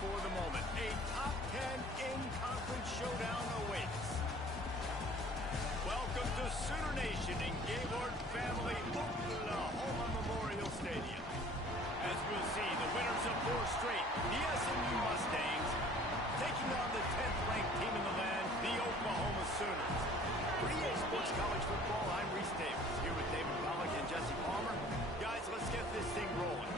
for the moment. A top 10 in-conference showdown awaits. Welcome to Sooner Nation in Gaylord Family Oklahoma Memorial Stadium. As we'll see, the winners of 4 straight, the SMU Mustangs, taking on the 10th-ranked team in the land, the Oklahoma Sooners. For EA Sports College Football, I'm Reese Davis, here with David Pollack and Jesse Palmer. Guys, let's get this thing rolling.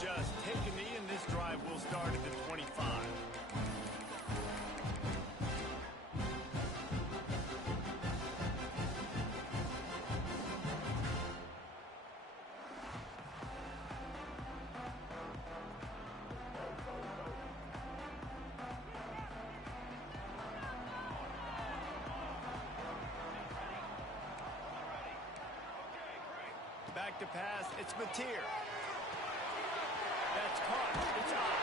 Just take a knee, and this drive will start at the 25. Back to pass, it's Mateer. That's caught. It's out.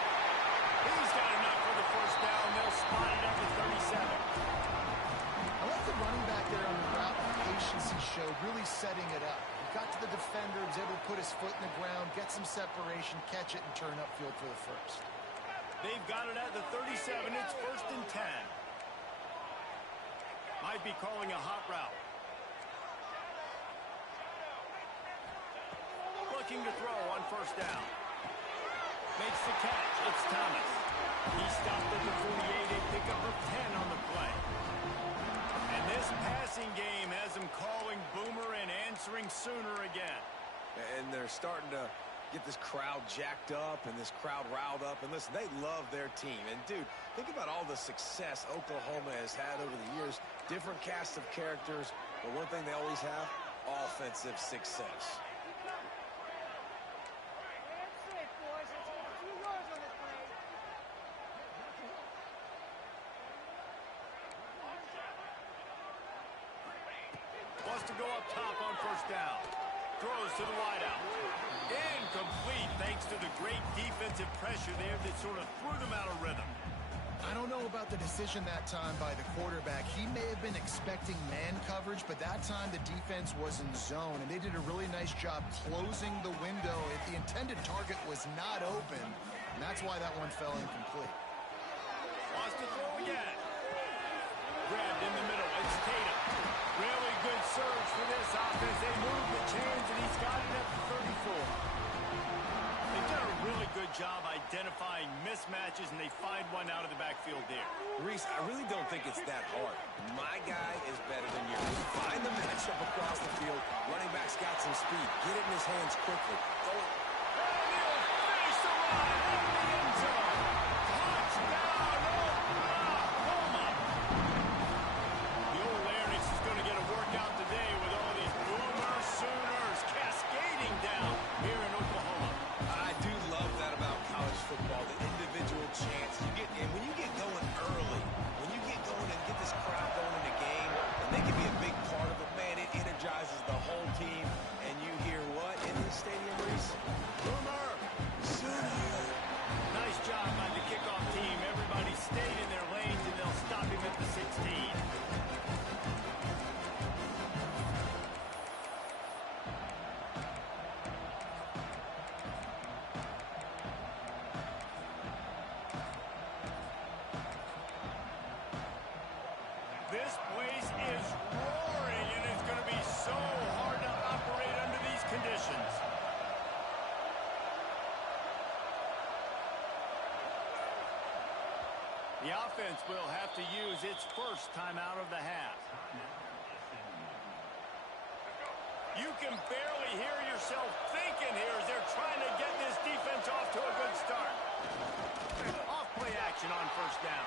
He's got enough for the first down. They'll spot it at the 37. I like the running back there on the route, the patience he showed, really setting it up. He got to the defender, was able to put his foot in the ground, get some separation, catch it, and turn upfield for the first. They've got it at the 37. It's 1st and 10. Might be calling a hot route. Looking to throw on 1st down. Makes the catch. It's Thomas. He stopped at the 48. A pickup of 10 on the play. And this passing game has them calling Boomer and answering Sooner again. And they're starting to get this crowd jacked up and this crowd riled up. And listen, they love their team. And, dude, think about all the success Oklahoma has had over the years. Different cast of characters. But one thing they always have, offensive success. Wants to go up top on 1st down. Throws to the wideout. Incomplete thanks to the great defensive pressure there that sort of threw them out of rhythm. I don't know about the decision that time by the quarterback. He may have been expecting man coverage, but that time the defense was in zone, and they did a really nice job closing the window. If the intended target was not open, and that's why that one fell incomplete. Wants to throw again. Grabbed in the middle. It's Tatum. Really good surge for this offense. They move the chains, and he's got it at the 34. They've done a really good job identifying mismatches, and they find one out of the backfield there. Reese, I really don't think it's that hard. My guy is better than yours. Find the matchup across the field. Running back's got some speed. Get it in his hands quickly. Go. And he'll finish the run in the end zone. Touchdown, Oklahoma. The old Larynx is going to get a workout today with all these Boomer Sooners cascading down here in Oklahoma. I do love that about college football, the individual chance. When you get going early, when you get going and get this crowd going in the game, and they can be a big part of it, man, it energizes the whole team. And you hear what in the stadium, Reese? Boomer Sooner. Nice job by the kickoff team. Everybody stayed in their lanes, and they'll stop him at the 16. This place is roaring, and it's going to be so hard to operate under these conditions. The offense will have to use its first timeout of the half. You can barely hear yourself thinking here as they're trying to get this defense off to a good start. Off-play action on 1st down.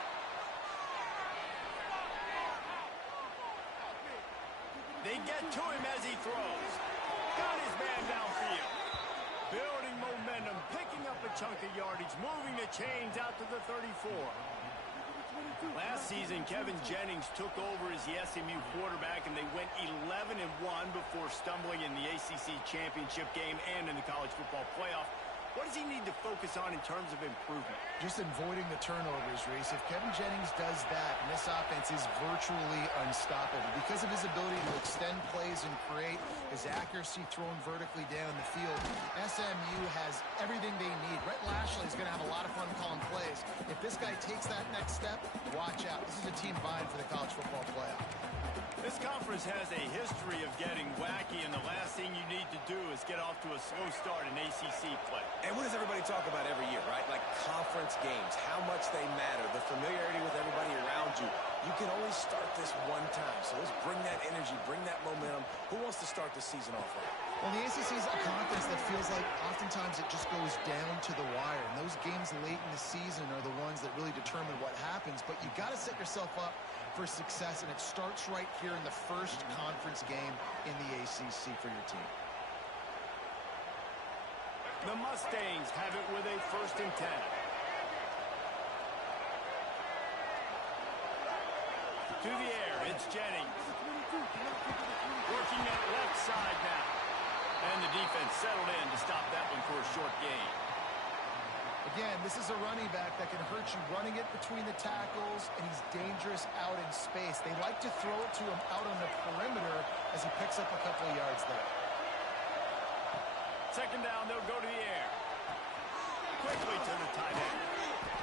They get to him as he throws. Got his man downfield. Building momentum, picking up a chunk of yardage, moving the chains out to the 34. Last season, Kevin Jennings took over as the SMU quarterback, and they went 11-1 before stumbling in the ACC championship game and in the college football playoff. What does he need to focus on in terms of improvement? Just avoiding the turnovers, Reese. If Kevin Jennings does that, this offense is virtually unstoppable. Because of his ability to extend plays and create, his accuracy thrown vertically down the field, SMU has everything they need. Brett Lashley is going to have a lot of fun calling plays. If this guy takes that next step, watch out. This is a team vying for the college football playoff. This conference has a history of getting wacky, and the last thing you need to do is get off to a slow start in ACC play. And what does everybody talk about every year, right? Like conference games, how much they matter, the familiarity with everybody around you. You can only start this one time, so let's bring that energy, bring that momentum. Who wants to start the season off right? Well, the ACC is a conference that feels like oftentimes it just goes down to the wire. And those games late in the season are the ones that really determine what happens. But you got to set yourself up for success, and it starts right here in the first conference game in the ACC for your team. The Mustangs have it with a 1st and 10. To the air, it's Jennings. Working that left side now. And the defense settled in to stop that one for a short gain. Again, this is a running back that can hurt you running it between the tackles, and he's dangerous out in space. They like to throw it to him out on the perimeter as he picks up a couple of yards there. 2nd down, they'll go to the air. Quickly to the tight end.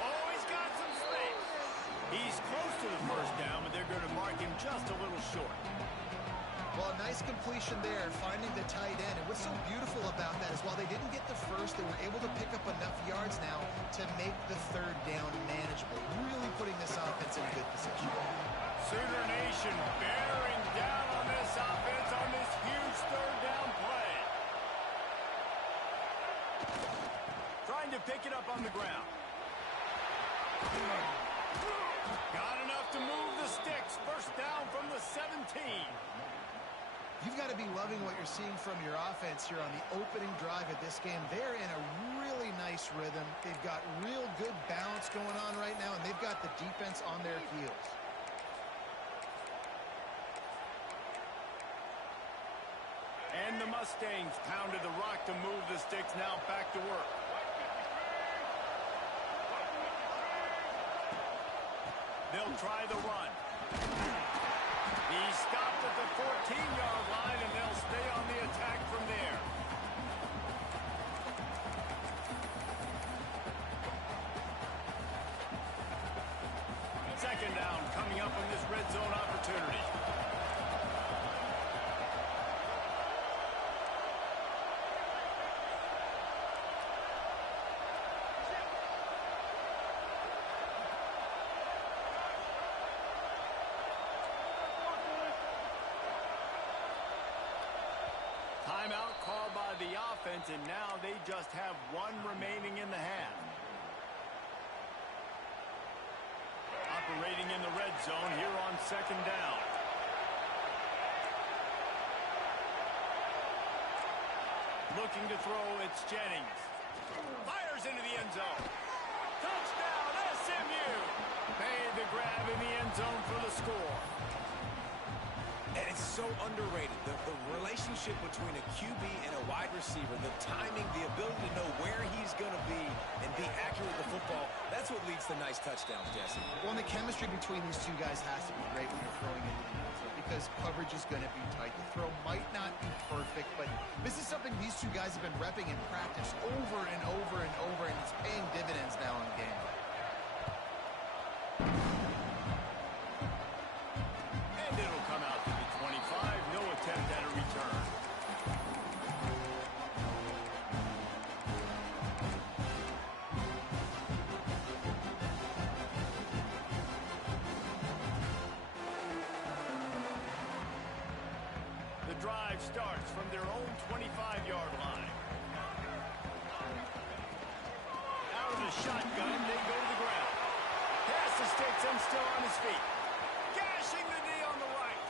Oh, he's got some space. He's close to the 1st down, but they're going to mark him just a little short. Well, a nice completion there, finding the tight end. And what's so beautiful about that is while they didn't get the 1st, they were able to pick up enough yards now to make the 3rd down manageable. Really putting this offense in a good position. Sooner Nation bearing down on this offense on this huge 3rd down play. Trying to pick it up on the ground. Got enough to move the sticks. 1st down from the 17. You've got to be loving what you're seeing from your offense here on the opening drive of this game. They're in a really nice rhythm. They've got real good balance going on right now, and they've got the defense on their heels. And the Mustangs pounded the rock to move the sticks. Now back to work. They'll try the run. He stopped at the 14-yard line, and they'll stay on the attack from there. Second down coming up on this red zone opportunity. Timeout called by the offense, and now they just have one remaining in the half. Operating in the red zone here on 2nd down. Looking to throw, it's Jennings. Fires into the end zone. Touchdown, SMU! Made the grab in the end zone for the score. And it's so underrated, the relationship between a QB and a wide receiver, the timing, the ability to know where he's going to be and be accurate with the football, that's what leads to nice touchdowns, Jesse. Well, and the chemistry between these two guys has to be great when you're throwing into the end zone because coverage is going to be tight. The throw might not be perfect, but this is something these two guys have been repping in practice over and over and over, and it's paying dividends now in the game. And it'll come out to the 25. No attempt at a return. The drive starts from their own 25-yard line. Out of the shotgun, they go to the ground. Pass the sticks and still on his feet. Gashing the knee on the right.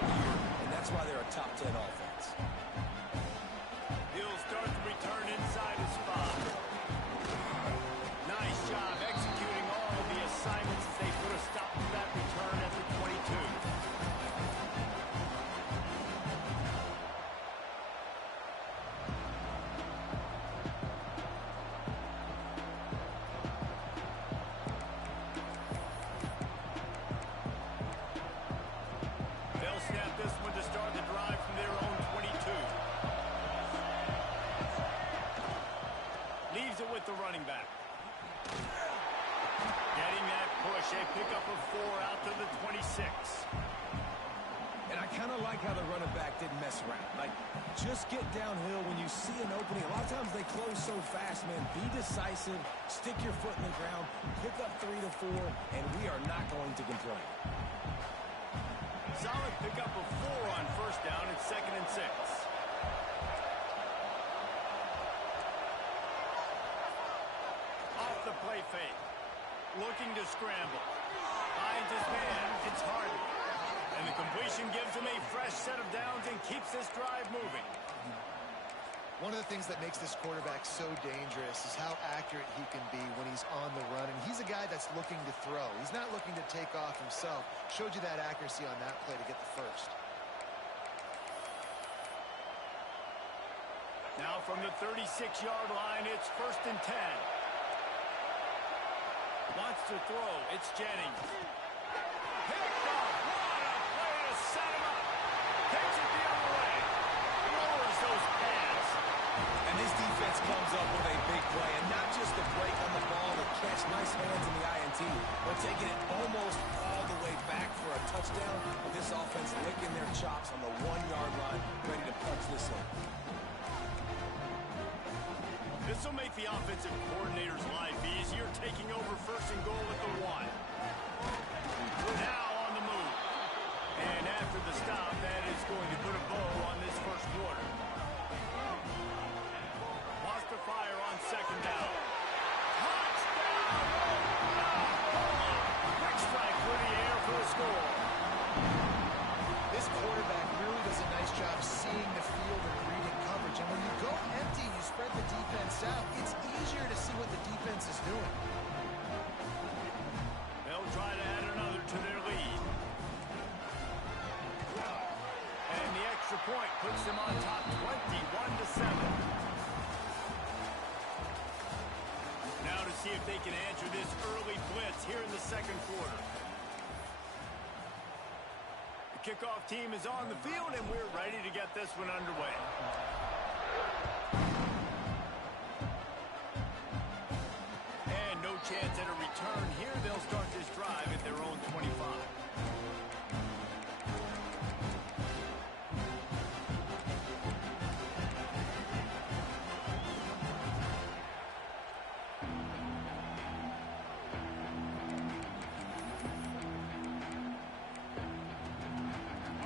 great year, and that's why they're a top 10 offense. He'll start the return inside his spot. Nice job executing all of the assignments as they put a stop to that return at the 22. They'll snap this one to start the drive from their own 22. Leaves it with the running back. Getting that push, a pickup of 4 out to the 26. And I kind of like how the running back didn't mess around. Like, just get downhill when you see an opening. A lot of times they close so fast, man. Be decisive, stick your foot in the ground, pick up 3 to 4, and we are not going to complain. Solid pickup of 4 on first down. It's 2nd and 6. Off the play fake. Looking to scramble. Finds his man. It's Harden. And the completion gives him a fresh set of downs and keeps this drive moving. One of the things that makes this quarterback so dangerous is how accurate he can be when he's on the run. And he's a guy that's looking to throw. He's not looking to take off himself. Showed you that accuracy on that play to get the first. Now from the 36-yard line, it's 1st and 10. Wants to throw. It's Jennings. Picked off. What a play to set him up. Takes it the other way. Lowers those pads. And this defense comes up with a big play, and not just the break on the ball, the catch, nice hands in the INT, but taking it almost all the way back for a touchdown. With this offense licking their chops on the 1-yard line, ready to punch this in. This will make the offensive coordinator's life easier, taking over 1st and goal at the 1. Now on the move. And after the stop, that is going to put a bow on this first quarter. Wants to fire on 2nd down. Touchdown! Quick strike for the air for a score. This quarterback really does a nice job seeing the field and reading coverage. And when you go empty, you spread the defense out, it's easier to see what the defense is doing. They'll try to add another to their lead. And the extra point puts them on top 21-7. Now to see if they can answer this early blitz here in the 2nd quarter. The kickoff team is on the field, and we're ready to get this one underway. And no chance at a return here. They'll start this drive at their own 25.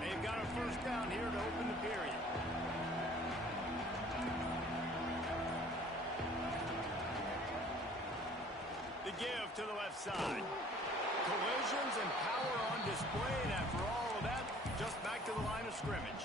They've got a 1st down here to open the period. The give to the left side. Collisions and power on display, and after all of that, just back to the line of scrimmage.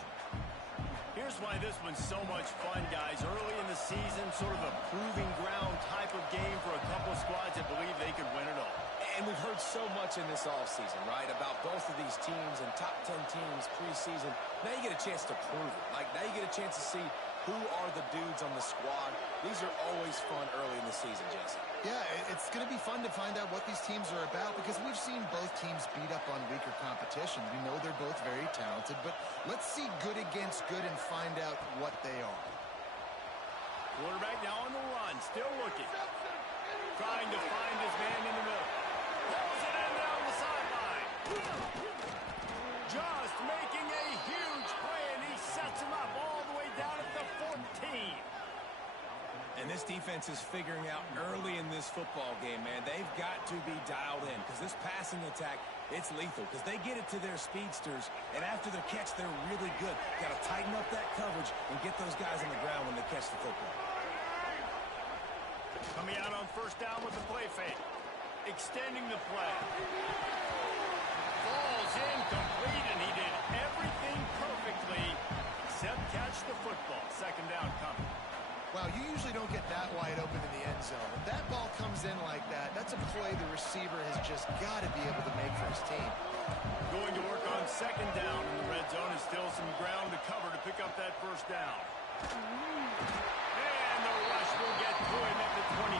Here's why this one's so much fun, guys. Early in the season, sort of a proving ground type of game for a couple of squads that believe they could win it all. And we've heard so much in this offseason, right, about both of these teams and top 10 teams preseason. Now you get a chance to prove it. Like, now you get a chance to see who are the dudes on the squad. These are always fun early in the season, Jesse. Yeah, it's going to be fun to find out what these teams are about because we've seen both teams beat up on weaker competition. We know they're both very talented, but let's see good against good and find out what they are. Quarterback now on the run, still looking. Trying to find his man in the middle. Pulls it in down the sideline. Just making a huge play, and he sets him up all the way down at the 14. And this defense is figuring out early in this football game, man. They've got to be dialed in because this passing attack, it's lethal because they get it to their speedsters, and after the catch, they're really good. Got to tighten up that coverage and get those guys on the ground when they catch the football. Coming out on 1st down with the play fake. Extending the play. Falls incomplete, and he did everything play the receiver has just got to be able to make for his team. Going to work on second down in the red zone. Is still some ground to cover to pick up that first down. And the rush will get to him at the 25.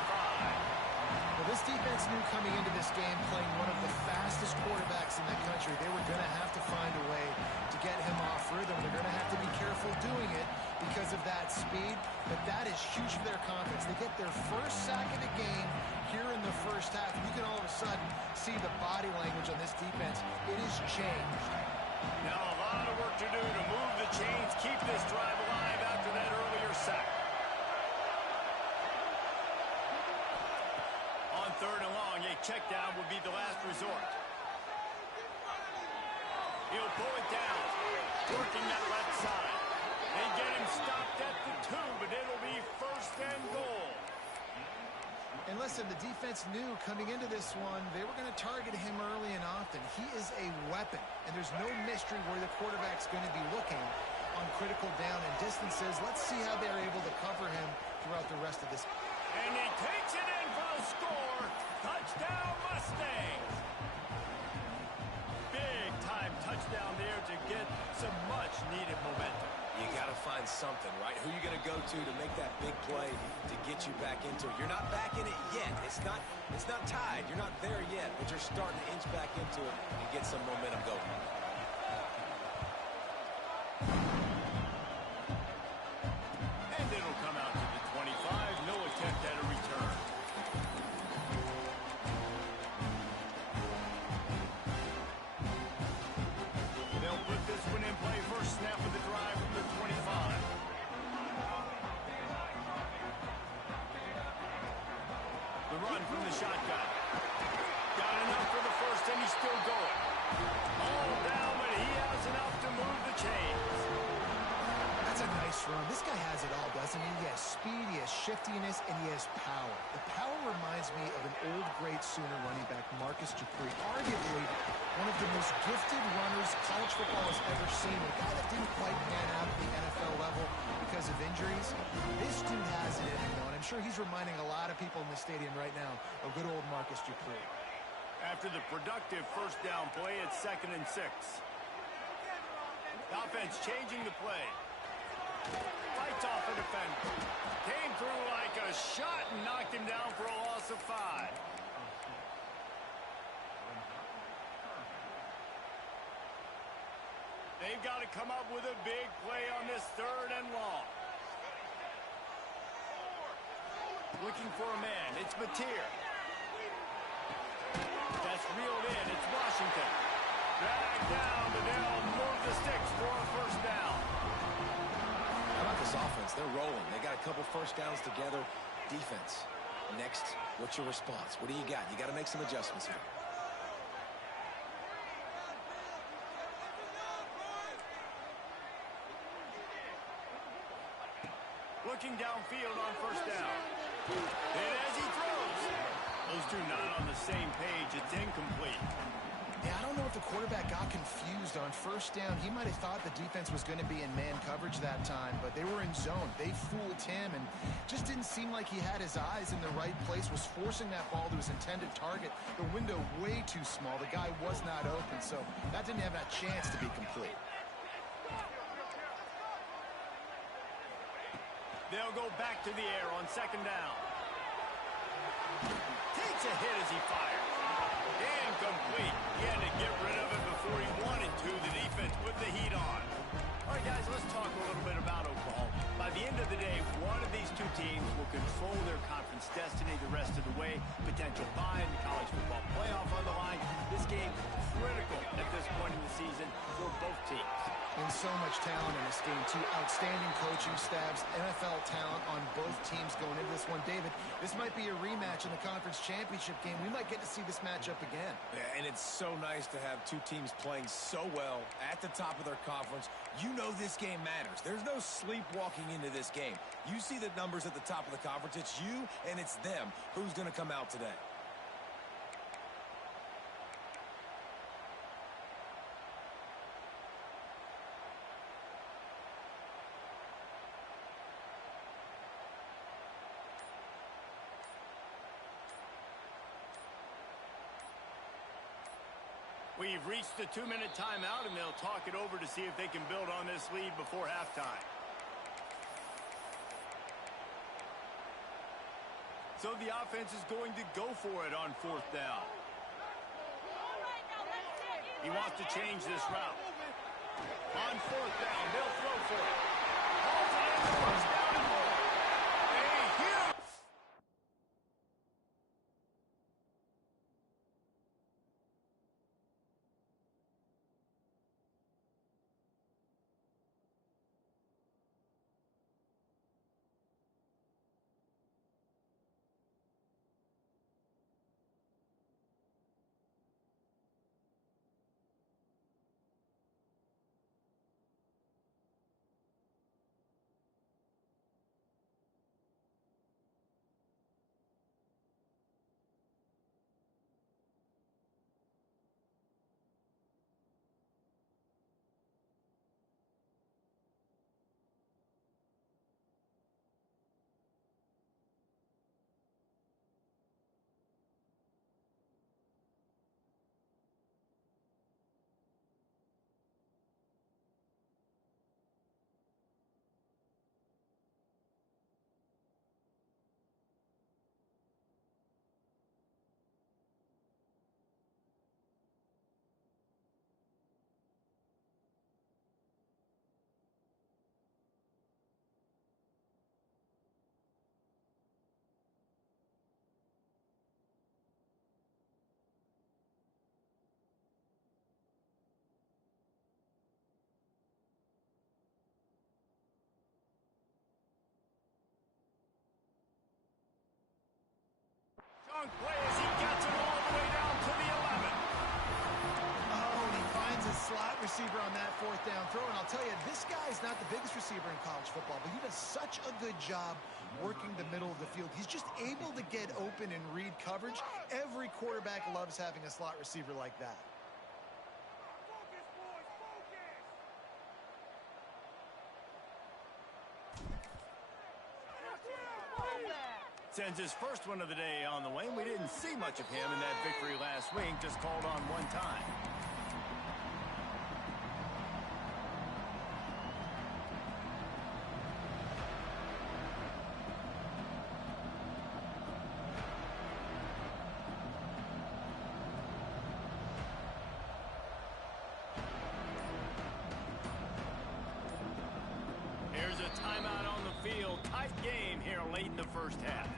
Well, this defense knew coming into this game, playing one of the fastest quarterbacks in the country, they were going to have to find a way to get him off rhythm. They're going to have to be careful doing it because of that speed, but that is huge for their confidence. They get their first sack of the game here in the first half. You can all of a sudden see the body language on this defense. It has changed. Now a lot of work to do to move the chains, keep this drive alive after that earlier sack. On third and long, a check down would be the last resort. He'll pull it down, working that left side. They get him stopped at the 2, but it'll be first and goal. And listen, the defense knew coming into this one, they were going to target him early and often. He is a weapon, and there's no mystery where the quarterback's going to be looking on critical down and distances. Let's see how they're able to cover him throughout the rest of this. And he takes it in for the score. Touchdown, Mustangs. Big-time touchdown there to get some much-needed momentum. You got to find something, right? Who are you going to go to make that big play to get you back into it? You're not back in it yet. It's not tied. You're not there yet, but you're starting to inch back into it and get some momentum going. And it'll come out to the 25. No attempt at a return. They'll put this one in play. First snap of the drive from the 25. The run from the shotgun. Got enough for the first, and he's still going. All down, but he has enough to move the chains. That's a nice run. This guy has it all, doesn't he? He has speed, he has shiftiness, and he has power. The power reminds me of an old great Sooner running back, Marcus Dupree. Arguably one of the most gifted runners college football has ever seen. A guy that didn't quite pan out at the NFL level because of injuries. This dude has it in him, though, and I'm sure he's reminding a lot of people in the stadium right now of good old Marcus Dupree. After the productive first down play, it's 2nd and 6. The offense changing the play. Fights off a defender. Came through like a shot and knocked him down for a loss of 5. They've got to come up with a big play on this 3rd and long. Looking for a man. It's Mateer. That's reeled in. It's Washington. Dragged down, but they'll move the sticks for a first down. How about this offense? They're rolling. They got a couple first downs together. Defense. Next, what's your response? What do you got? You got to make some adjustments here. Looking downfield on first down. And as he throws, those two not on the same page. It's incomplete. Yeah, I don't know if the quarterback got confused on first down. He might have thought the defense was going to be in man coverage that time, but they were in zone. They fooled him and just didn't seem like he had his eyes in the right place, was forcing that ball to his intended target. The window way too small. The guy was not open, so that didn't have that chance to be complete. They'll go back to the air on second down. Takes a hit as he fires. Incomplete. He had to get rid of it before he wanted to. The defense put the heat on. All right, guys, let's talk a little bit about Oklahoma. By the end of the day, one of these two teams will control their conference destiny the rest of the way. Potential bye in the college football playoff on the line. This game critical at this point in the season for both teams. And so much talent in this game, too. Outstanding coaching staffs, NFL talent on both teams going into this one. David, this might be a rematch in the conference championship game. We might get to see this matchup again. Yeah, and it's so nice to have two teams playing so well at the top of their conference. You know this game matters. There's no sleepwalking into this game. You see the numbers at the top of the conference. It's you and it's them. Who's going to come out today? We've reached the 2-minute timeout, and they'll talk it over to see if they can build on this lead before halftime. So the offense is going to go for it on 4th down. He wants to change this route. On 4th down, they'll throw for it. Hauls it in, first down and more. A huge... play as he gets it all the way down to the 11. Oh, and he finds a slot receiver on that 4th down throw. And I'll tell you, this guy's not the biggest receiver in college football, but he does such a good job working the middle of the field. He's just able to get open and read coverage. Every quarterback loves having a slot receiver like that. Sends his first one of the day on the way, and we didn't see much of him in that victory last week, just called on one time. Here's a timeout on the field. Tight game here late in the first half.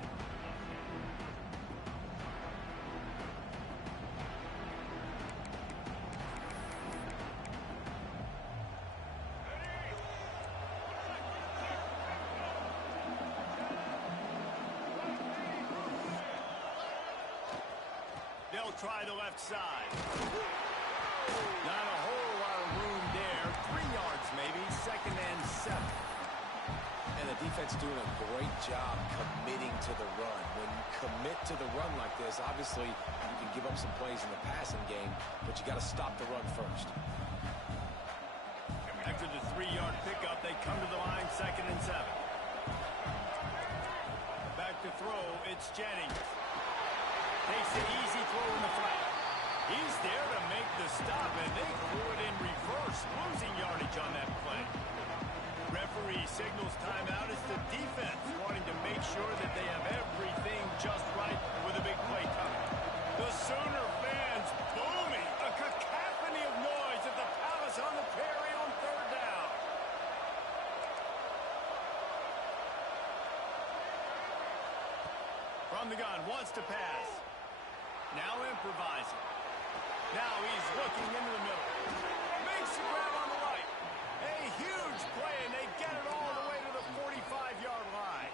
They'll try the left side. Not a whole lot of room there. 3 yards maybe, 2nd and 7. And the defense doing a great job committing to the run. When you commit to the run like this, obviously you can give up some plays in the passing game, but you got to stop the run first. After the 3-yard pickup, they come to the line, 2nd and 7. Back to throw, it's Jennings. Takes the easy throw in the flat. He's there to make the stop, and they threw it in reverse, losing yardage on that play. Referee signals timeout as the defense wanting to make sure that they have everything just right with a big play coming. The Sooner fans booming, a cacophony of noise at the Palace on the Prairie on 3rd down. From the gun, wants to pass. Now improvising. Now he's looking into the middle. Makes the grab on the right. A huge play, and they get it all the way to the 45-yard line.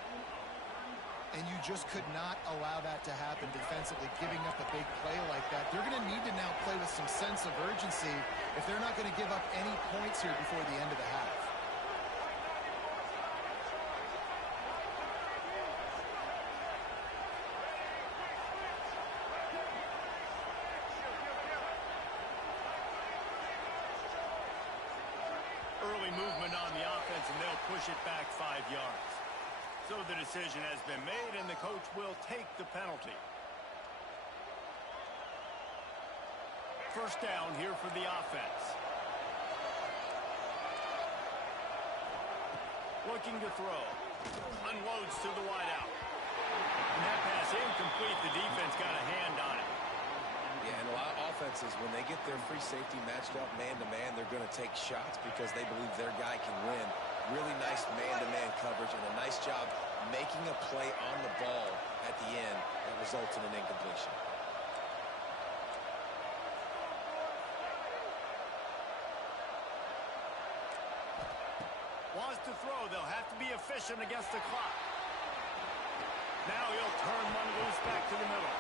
And you just could not allow that to happen defensively, giving up a big play like that. They're going to need to now play with some sense of urgency if they're not going to give up any points here before the end of the half. Early movement on the offense, and they'll push it back 5 yards. So the decision has been made, and the coach will take the penalty. first down here for the offense. Looking to throw. Unloads to the wideout. And that pass incomplete. The defense got a hand on it. Yeah, and a lot of offenses, when they get their free safety matched up man-to-man, they're going to take shots because they believe their guy can win. Really nice man-to-man coverage and a nice job making a play on the ball at the end that results in an incompletion. Wants to throw. They'll have to be efficient against the clock. Now he'll turn one loose back to the middle.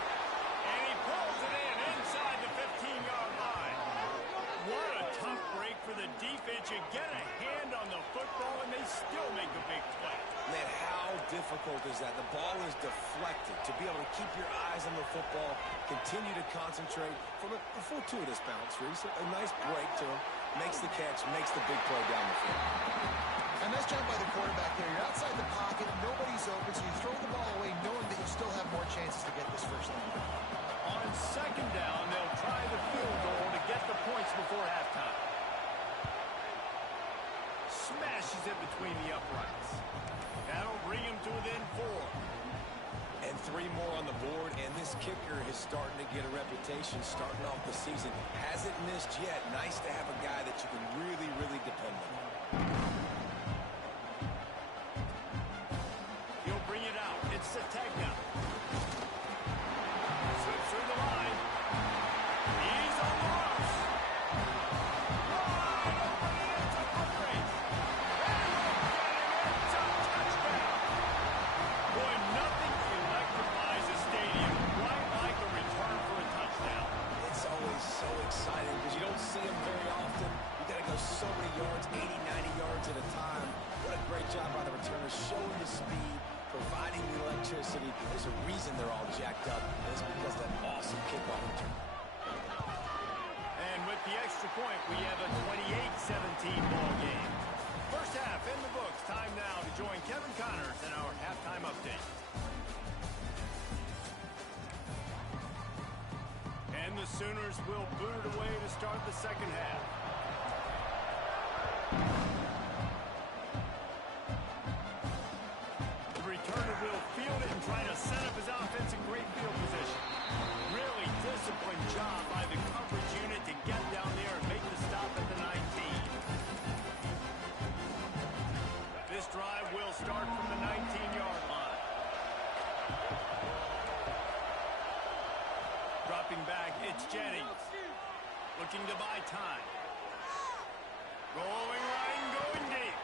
And he pulls it in inside the 15-yard line. What a tough break for the defense. You get a hand on the football, and they still make a big play. Man, how difficult is that? The ball is deflected. To be able to keep your eyes on the football, continue to concentrate from a fortuitous bounce, Reese. A nice break to him. Makes the catch, makes the big play down the field. A nice job by the quarterback there. You're outside the pocket, nobody's open, so you throw the ball away knowing that you still have more chances to get this first down. On second down, they'll try the field goal to get the points before halftime. Smashes it between the uprights. That'll bring him to within 4. And 3 more on the board, and this kicker is starting to get a reputation starting off the season. Hasn't missed yet. Nice to have a guy that you can really, really depend on. He'll bring it out. It's Sategna. Slips through the line. He's on the ropes. Wide open. It's a foot race. And it's a touchdown. Boy, nothing electrifies a stadium quite like a return for a touchdown. It's always so exciting because you don't see them very often. You got to go so many yards, 80, 90 yards at a time. What a great job by the returners, showing the speed, providing the electricity. There's a reason they're all jacked up, and it's because of that awesome kickoff return. And with the extra point, we have a 28-17 ball game. First half in the books. Time now to join Kevin Connors in our halftime update. And the Sooners will boot it away to start the second half. The returner will field it and try to set up his offense in great field position. Really disciplined job by the coverage unit to get down there and make the stop at the 19. This drive will start from the 19-yard line. Dropping back, it's Jennings. Looking to buy time. Rolling right and going deep.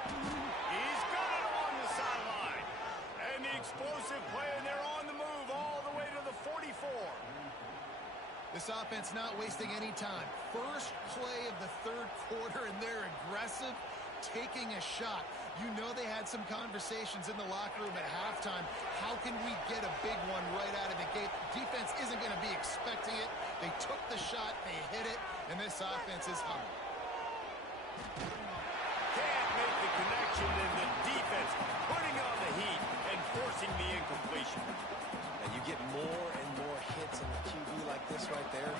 He's got it on the sideline. And the explosive play, and they're on the move all the way to the 44. This offense not wasting any time. First play of the third quarter, and they're aggressive, taking a shot. You know they had some conversations in the locker room at halftime. How can we get a big one right out of the gate? Defense isn't going to be expecting it. They took the shot, they hit it, and this offense is humming. Can't make the connection, and the defense putting on the heat and forcing the incompletion. And you get more and more hits in the QB like this right there.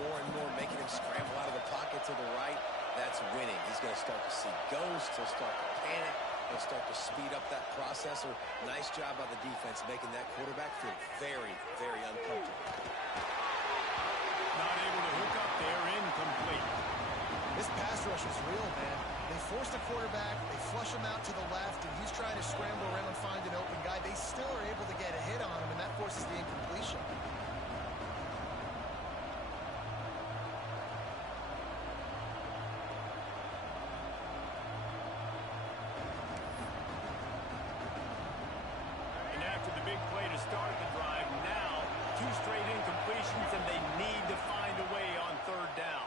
More and more making him scramble out of the pocket to the right. That's winning. He's going to start to see ghosts. He'll start to panic. He'll start to speed up that processor. Nice job by the defense making that quarterback feel very, very uncomfortable. Not able to hook up there, incomplete. This pass rush is real, man. They force the quarterback, they flush him out to the left, and he's trying to scramble around and find an open guy. They still are able to get a hit on him, and that forces the incompletion. And after the big play to start the drive, now 2 straight incompletions, and they need to find a way on third down.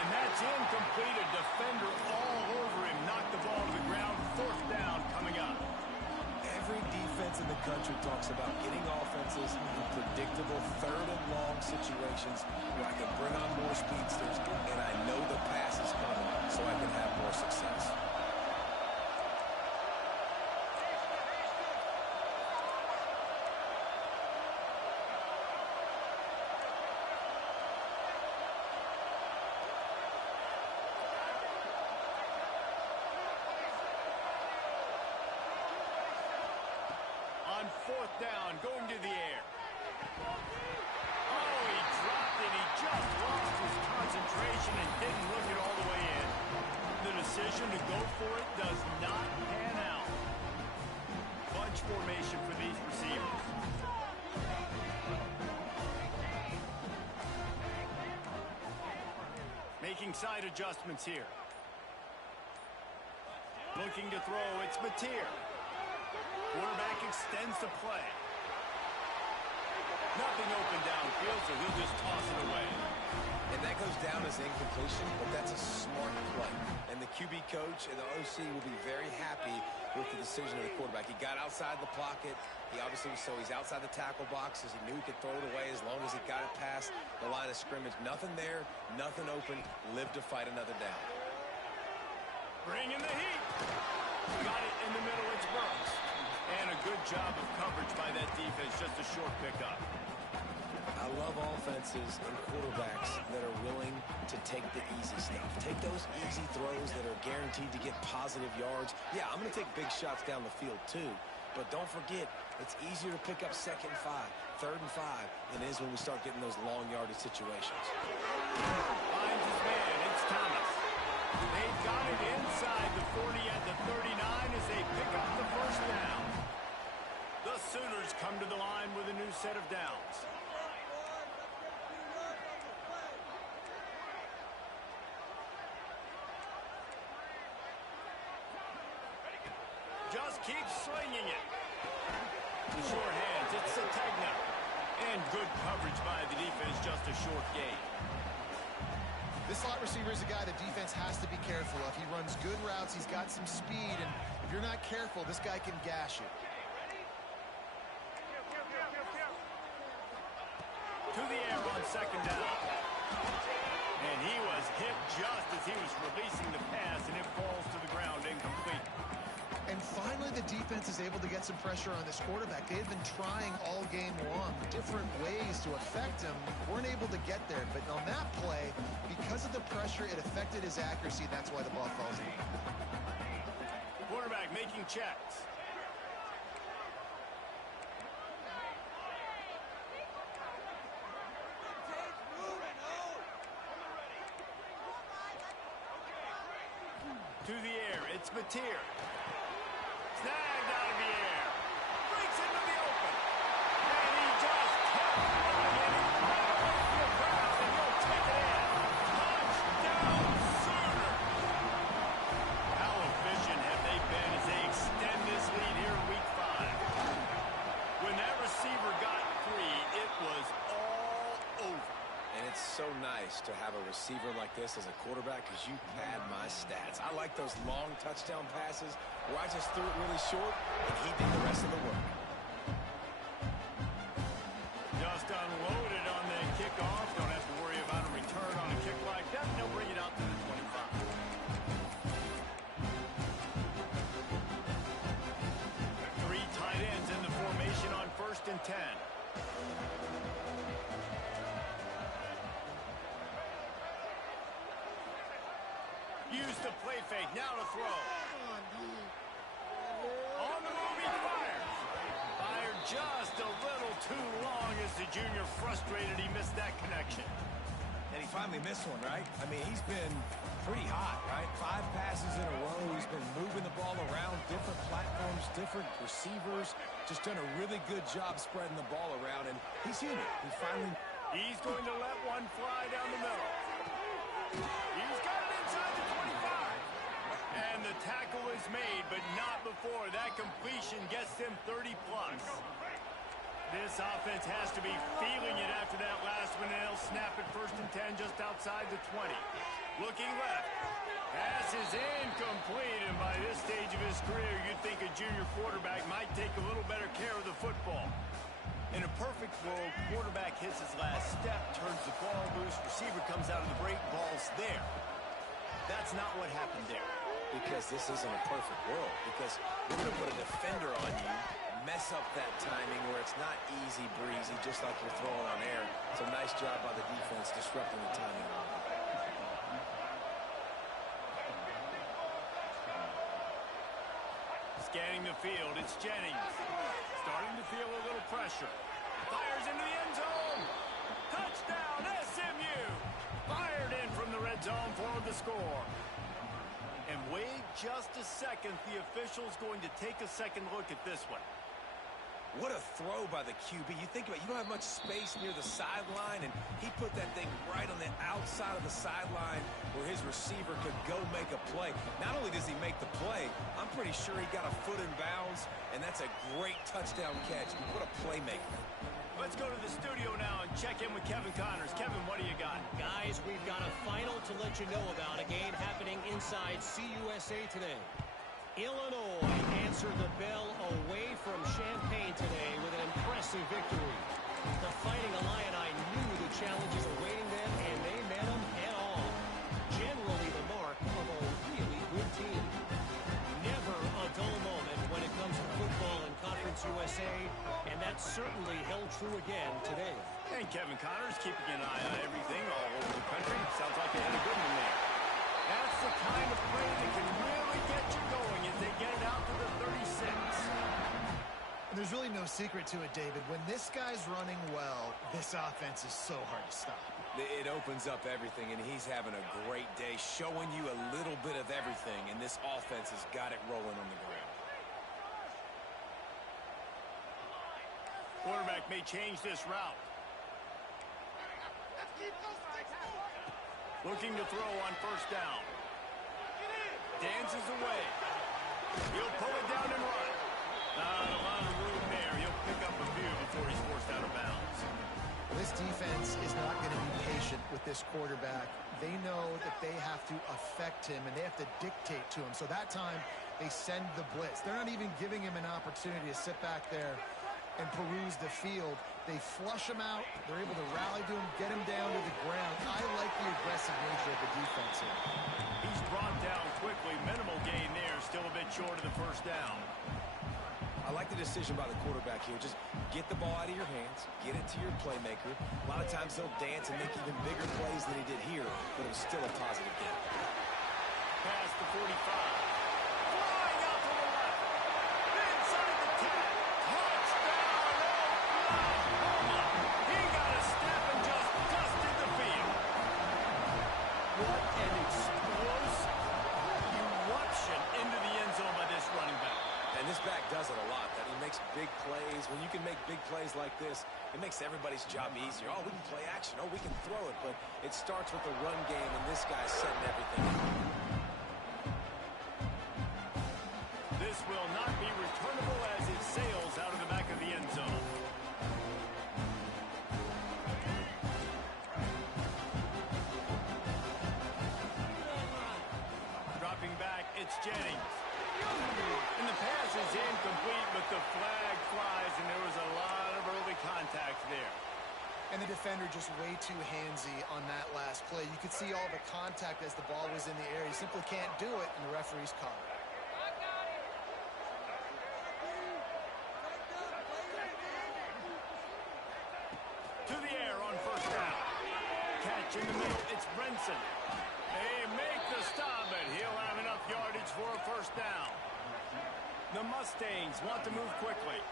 And that's incomplete. A defender all over him. Knocked the ball to the ground. Fourth down coming up. Every defense in the country talks about getting offenses in predictable third and long situations where I can bring on more speedsters, and I know the pass is coming, so I can have more success. on 4th down, going to the air. Oh, he dropped it. He just lost his concentration and didn't look it all the way in. The decision to go for it does not pan out. Bunch formation for these receivers. Making side adjustments here. Looking to throw, it's Mateer. Quarterback extends the play. Nothing open downfield, so he'll just toss it away. And that goes down as incompletion, but that's a smart play. And the QB coach and the OC will be very happy with the decision of the quarterback. He got outside the pocket. He obviously, so he's outside the tackle box as he knew he could throw it away as long as he got it past the line of scrimmage. Nothing there, nothing open. Live to fight another down. Bring in the heat. Got it in the middle, it's Burks. And a good job of coverage by that defense, just a short pickup. I love offenses and quarterbacks that are willing to take the easy stuff. Take those easy throws that are guaranteed to get positive yards. Yeah, I'm going to take big shots down the field too. But don't forget, it's easier to pick up 2nd and 5, 3rd and 5 than it is when we start getting those long yardage situations. Finds his man, it's Thomas. They've got it inside the 40 at the 39 as they pick up the 1st down. The Sooners come to the line with a new set of downs. Just keeps slinging it. The short hands, it's Sategna. And good coverage by the defense, just a short gain. This slot receiver is a guy the defense has to be careful of. He runs good routes, he's got some speed, and if you're not careful, this guy can gash you. To the air on 2nd down. And he was hit just as he was releasing the pass, and it falls to the ground incomplete. And finally, the defense is able to get some pressure on this quarterback. They had been trying all game long, different ways to affect him. Weren't able to get there. But on that play, because of the pressure, it affected his accuracy. That's why the ball falls in. Quarterback making checks. To the air, it's Mateer. Snagged out of the air. Breaks into the open. And he just kept running it right away from the crowd, and he'll take it in. Touchdown, Sooner. How efficient have they been as they extend this lead here in Week 5? When that receiver got 3, it was all over. And it's so nice to have a receiver like this as a quarterback because you pad my stats. I like those long touchdown passes where I just threw it really short and he did the rest of the work. Just unloaded on the kickoff. Don't have to worry about a return on a kick like that. They'll bring it out to the 25. 3 tight ends in the formation on 1st and 10. Used to play fake, now to throw. On the move, he fires. Fired just a little too long as the junior frustrated he missed that connection. And he finally missed one, right? I mean, he's been pretty hot, right? 5 passes in a row. He's been moving the ball around, different platforms, different receivers. Just done a really good job spreading the ball around, and he's human. He's going to let one fly down the middle. He's got it inside the 25. And the tackle is made, but not before that completion gets them 30-plus. This offense has to be feeling it after that last one, and they'll snap it 1st and 10 just outside the 20. Looking left. Pass is incomplete, and by this stage of his career, you'd think a junior quarterback might take a little better care of the football. In a perfect world, quarterback hits his last step, turns the ball loose, receiver comes out of the break, ball's there. That's not what happened there. Because this isn't a perfect world. Because we're going to put a defender on you, mess up that timing where it's not easy breezy, just like you're throwing on air. It's a nice job by the defense disrupting the timing. Scanning the field, it's Jennings. Starting to feel a little pressure. Fires into the end zone. Touchdown, SMU. Fired in from the red zone for the score. And wait just a second. The official's going to take a second look at this one. What a throw by the QB. You think about it, you don't have much space near the sideline, and he put that thing right on the outside of the sideline where his receiver could go make a play. Not only does he make the play, I'm pretty sure he got a foot in bounds, and that's a great touchdown catch. What a playmaker. Let's go to the studio now and check in with Kevin Connors. Kevin, what do you got? Guys, we've got a final to let you know about, a game happening inside CUSA today. Illinois answered the bell away from Champaign today with an impressive victory. The Fighting Illini knew the challenges awaiting them, and they met them head on. Generally the mark of a really good team. Never a dull moment when it comes to football in Conference USA, and that certainly held true again today. And Kevin Connors keeping an eye on everything all over the country. Sounds like they had a good one there. That's the kind of play that can really get you going as they get it out to the 36. And there's really no secret to it, David. When this guy's running well, this offense is so hard to stop. It opens up everything, and he's having a great day, showing you a little bit of everything, and this offense has got it rolling on the ground. Quarterback may change this route. Looking to throw on first down. Dances away. He'll pull it down and run. Not a lot of room there. He'll pick up a few before he's forced out of bounds. This defense is not going to be patient with this quarterback. They know that they have to affect him, and they have to dictate to him. So that time, they send the blitz. They're not even giving him an opportunity to sit back there and peruse the field. They flush him out. They're able to rally to him, get him down to the ground. I like the aggressive nature of the defense here. He's brought down quickly. Minimal gain there. Still a bit short of the first down. I like the decision by the quarterback here. Just get the ball out of your hands, get it to your playmaker. A lot of times they'll dance and make even bigger plays than he did here, but it was still a positive game. Past the 45. Flying out to the left. Inside the 10. Touchdown, Oklahoma. He got a step and just dusted the field. What an explosive eruption into the end zone by this running back. And this back does it a lot. That he makes big plays. When you can make big plays like this, it makes everybody's job easier. Oh, we can play action. Oh, we can throw it. But it starts with the run game, and this guy's setting everything up. This will not be returnable as it sails out of the back of the end zone. Dropping back, it's Jennings. And the pass is incomplete, but the flag flies, and there was a lot of early contact there. And the defender just way too handsy on that last play. You could see all the contact as the ball was in the air. He simply can't do it, and the referee's caught it. To the air on first down. Catch in the middle, it's Brinson. They make the stop, but he'll have enough yardage for a first down. The Mustangs want to move quickly.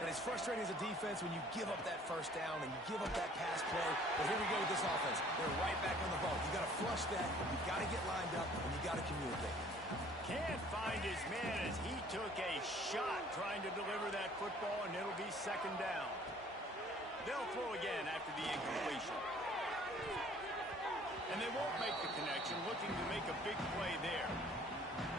And it's frustrating as a defense when you give up that first down and you give up that pass play. But here we go with this offense. They're right back on the ball. You got to flush that. You got to get lined up, and you got to communicate. Can't find his man as he took a shot trying to deliver that football, and it'll be second down. They'll throw again after the incompletion. And they won't make the connection, looking to make a big play there.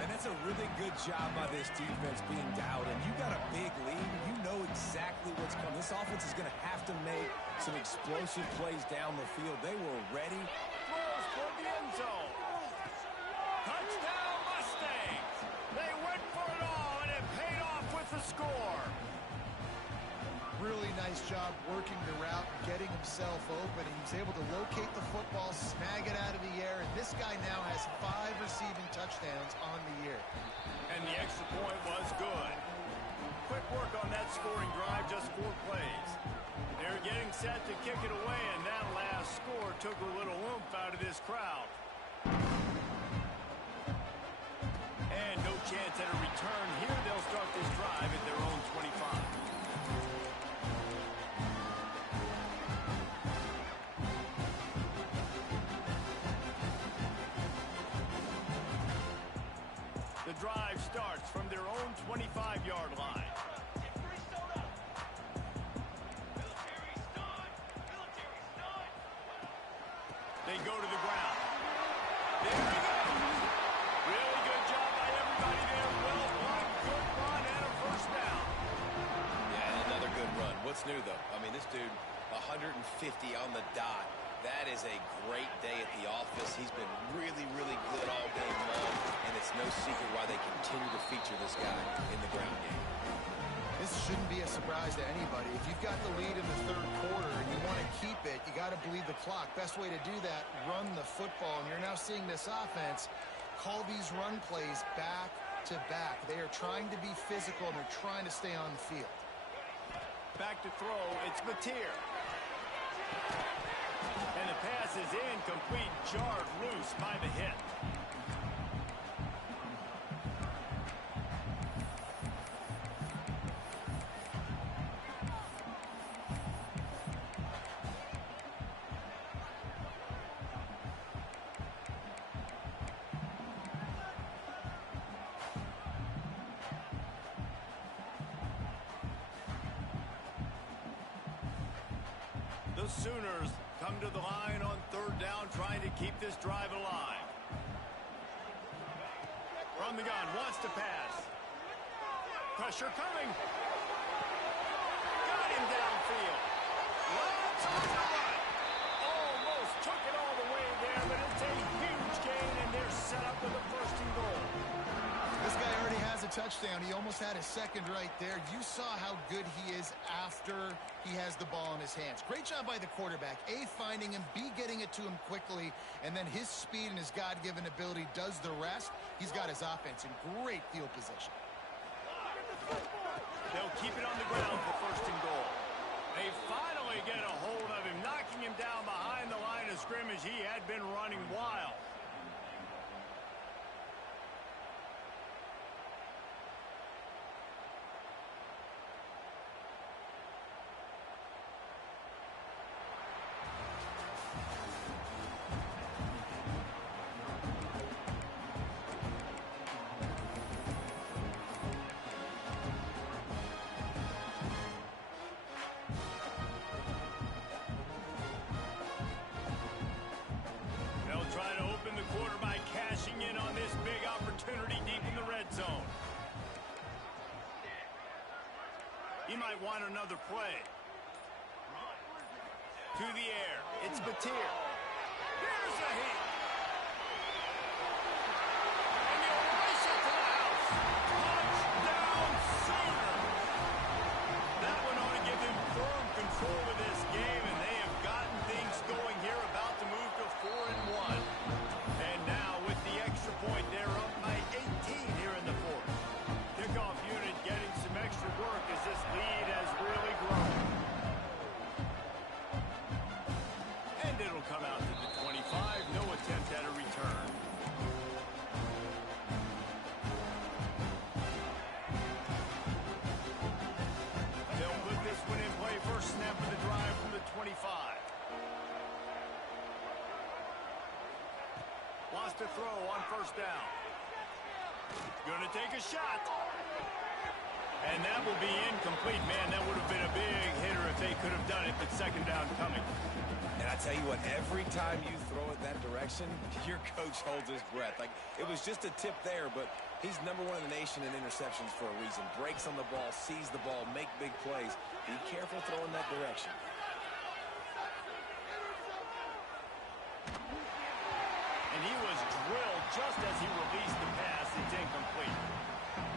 And that's a really good job by this defense being dialed in. You got a big lead. You know exactly what's coming. This offense is going to have to make some explosive plays down the field. They were ready. Throws toward the end zone. Touchdown Mustangs. They went for it all, and it paid off with the score. Really nice job working the route, getting himself open. He was able to locate the football, snag it out of the air, and this guy now has 5 receiving touchdowns on the year. And the extra point was good. Quick work on that scoring drive, just 4 plays. They're getting set to kick it away, and that last score took a little oomph out of this crowd. And no chance at a return here. They'll drive starts from their own 25-yard line. They go to the ground. There he goes. Really good job by everybody there. Well blocked, good run, and a first down. Yeah, another good run. What's new, though? I mean, this dude, 150 on the dot. That is a great day at the office. He's been really, really good all game long, and it's no secret why they continue to feature this guy in the ground game. This shouldn't be a surprise to anybody. If you've got the lead in the third quarter and you want to keep it, you got to bleed the clock. Best way to do that, run the football. And you're now seeing this offense call these run plays back to back. They are trying to be physical, and they're trying to stay on the field. Back to throw, it's Mateer. And the pass is incomplete, jarred loose by the hit. The Sooners come to the line on third down, trying to keep this drive alive. From the gun, wants to pass. Pressure coming. Got him downfield. Lots on the run. Almost took it all the way there, but it's a huge gain, and they're set up with a first and goal. This guy already has a touchdown. He almost had a second right there. You saw how good he is after he has the ball in his hands. Great job by the quarterback. A, finding him, B, getting it to him quickly, and then his speed and his God-given ability does the rest. He's got his offense in great field position. They'll keep it on the ground for first and goal. They finally get a hold of him, knocking him down behind the line of scrimmage. He had been running wild. Try to open the quarter by cashing in on this big opportunity deep in the red zone. He might want another play. To the air. It's Mateer. Here's a hit. And he'll race it to the house. Touchdown, Sooner. That one ought to give him firm control of this game, and they have gotten things going here, about to move to 4-1. And now with the extra point, they're up by 18 here in the fourth. Kickoff unit getting some extra work as this lead has really grown. And it'll come out to the 25. No attempt at a return. They'll put this one in play. First snap of the drive from the 25. Wants to throw on first down. Gonna take a shot. And that will be incomplete. Man, that would have been a big hitter if they could have done it, but second down coming. And I tell you what, every time you throw it that direction, your coach holds his breath. Like, it was just a tip there, but he's #1 in the nation in interceptions for a reason. Breaks on the ball, sees the ball, make big plays. Be careful throwing that direction. And he was drilled just as he released the pass. It's incomplete.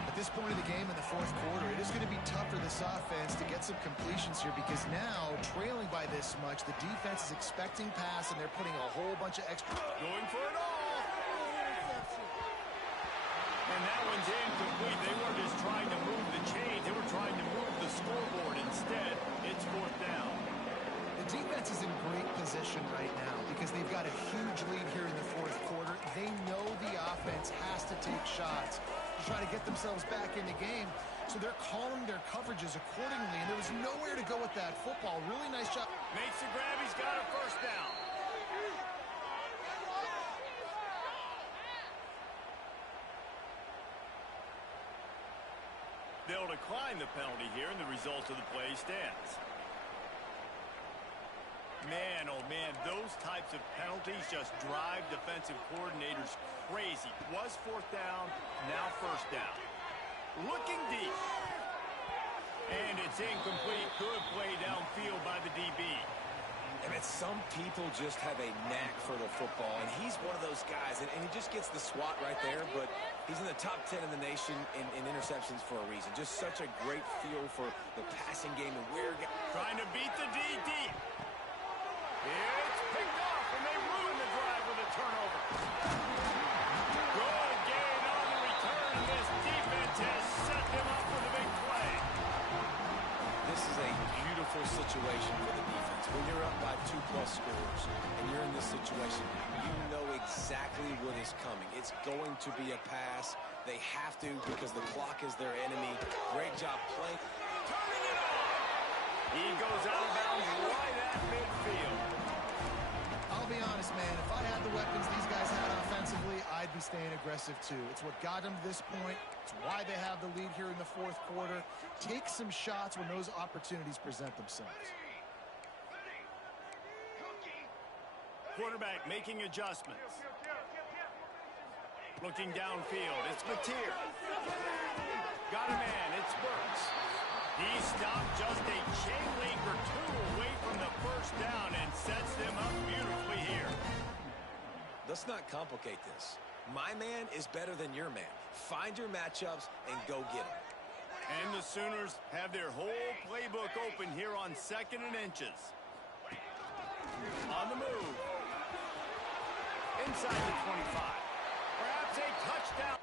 At this point of the game in the fourth quarter, it is going to be tough for this offense to get some completions here, because now, trailing by this much, the defense is expecting pass, and they're putting a whole bunch of extra... Going for it all. And that one's incomplete. They weren't just trying to move the chains. They were trying to move the scoreboard. Instead, it's fourth down. The defense is in great position right now because they've got a huge lead here in the fourth quarter. They know the offense has to take shots to try to get themselves back in the game. So they're calling their coverages accordingly, and there was nowhere to go with that football. Really nice job. Makes the grab. He's got a first down. decline the penalty here, and the result of the play stands. Man, oh man, those types of penalties just drive defensive coordinators crazy. Was fourth down, now first down. Looking deep. And it's incomplete. Good play downfield by the DB. And some people just have a knack for the football, and he's one of those guys, and he just gets the swat right there, but he's in the top 10 in the nation in interceptions for a reason. Just such a great feel for the passing game and where... Trying to beat the DD. It's picked off, and they ruin the drive with a turnover. Good gain on the return. This defense has set them up for the big play. This is a beautiful situation for the defense. When you're up by 2+ scores and you're in this situation, you know exactly what is coming. It's going to be a pass. They have to because the clock is their enemy. Great job playing. Turning it on. He goes out of bounds right at midfield. I'll be honest, man. If I had the weapons these guys had offensively, I'd be staying aggressive too. It's what got them to this point. It's why they have the lead here in the fourth quarter. Take some shots when those opportunities present themselves. Quarterback making adjustments. Looking downfield. It's Mateer. Got a man. It's Burks. He stopped just a chain link or two away from the first down and sets them up beautifully here. Let's not complicate this. My man is better than your man. Find your matchups and go get them. And the Sooners have their whole playbook open here on 2nd and inches. On the move. Inside the 25. Perhaps a touchdown.